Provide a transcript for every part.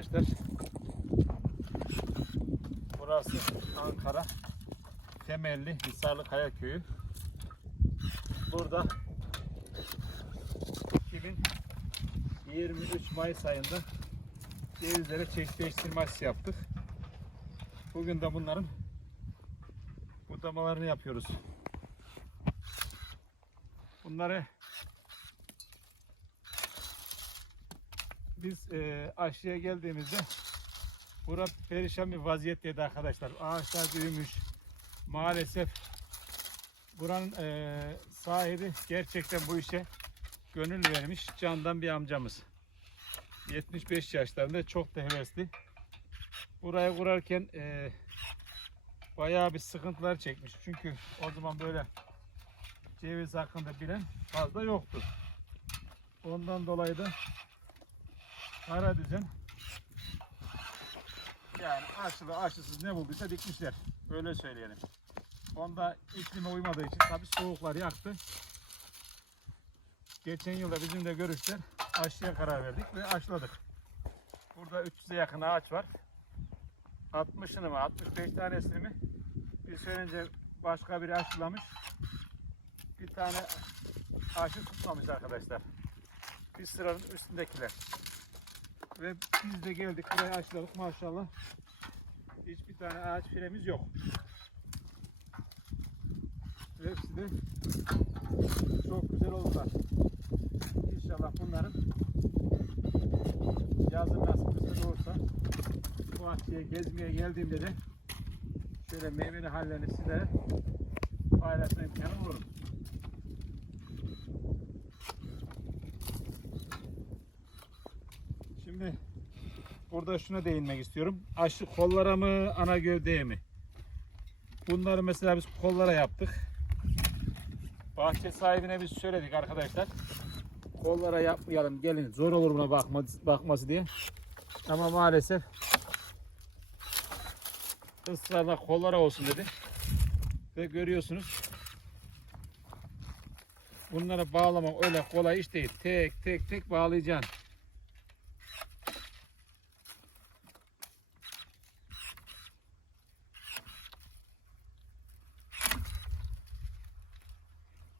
arkadaşlar. Burası Ankara Temelli Hisarlı Kaya Köyü. Burada 2023 Mayıs ayında cevizlere çeşitleştirme aşısı yaptık. Bugün de bunların budamalarını yapıyoruz. Bunları biz e, aşıya geldiğimizde bura perişan bir vaziyetteydi arkadaşlar. Ağaçlar büyümüş. Maalesef buranın e, sahibi gerçekten bu işe gönül vermiş candan bir amcamız. 75 yaşlarında çok da hevesli. Burayı kurarken e, bayağı bir sıkıntılar çekmiş. Çünkü o zaman böyle ceviz hakkında bilen fazla yoktu. Ondan dolayı da ara düzen yani aşılı aşısız ne bulduysa dikmişler. Öyle söyleyelim. Onda iklime uymadığı için tabi soğuklar yaktı. Geçen yılda bizim de görüşler aşıya karar verdik ve aşıladık. Burada 300'e yakın ağaç var. 60'ını mı 65 tanesini mi bir sene önce başka biri aşılamış. Bir tane aşı tutmamış arkadaşlar. Bir sıranın üstündekiler. Ve biz de geldik buraya aşıladık maşallah. Hiçbir tane ağaç firemiz yok. Hepsi de çok güzel oldular. İnşallah bunların yazın nasıl kısmet olursa bu bahçeye gezmeye geldiğimde de şöyle meyveli hallerini sizlere paylaşma imkanı bulurum. Şimdi burada şuna değinmek istiyorum. Aşı kollara mı, ana gövdeye mi? Bunları mesela biz kollara yaptık. Bahçe sahibine biz söyledik arkadaşlar. Kollara yapmayalım gelin zor olur buna bakma, bakması diye. Ama maalesef ısrarla kollara olsun dedi. Ve görüyorsunuz bunlara bağlamak öyle kolay iş değil. Tek tek tek bağlayacaksın.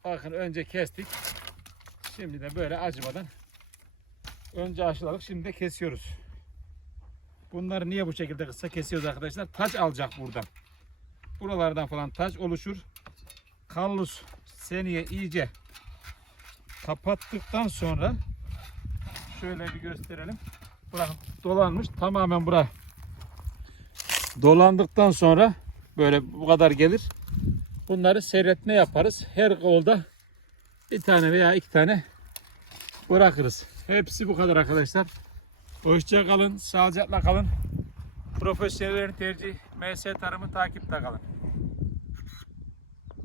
Bakın önce kestik. Şimdi de böyle acımadan önce aşıladık şimdi de kesiyoruz. Bunları niye bu şekilde kısa kesiyoruz arkadaşlar? Taç alacak buradan. Buralardan falan taç oluşur. Kallus seneye iyice kapattıktan sonra şöyle bir gösterelim. Bakın dolanmış tamamen bura dolandıktan sonra böyle bu kadar gelir. Bunları seyretme yaparız. Her kolda bir tane veya iki tane bırakırız. Hepsi bu kadar arkadaşlar. Hoşça kalın, sağlıcakla kalın. Profesyonellerin tercih MS tarımı takipte kalın.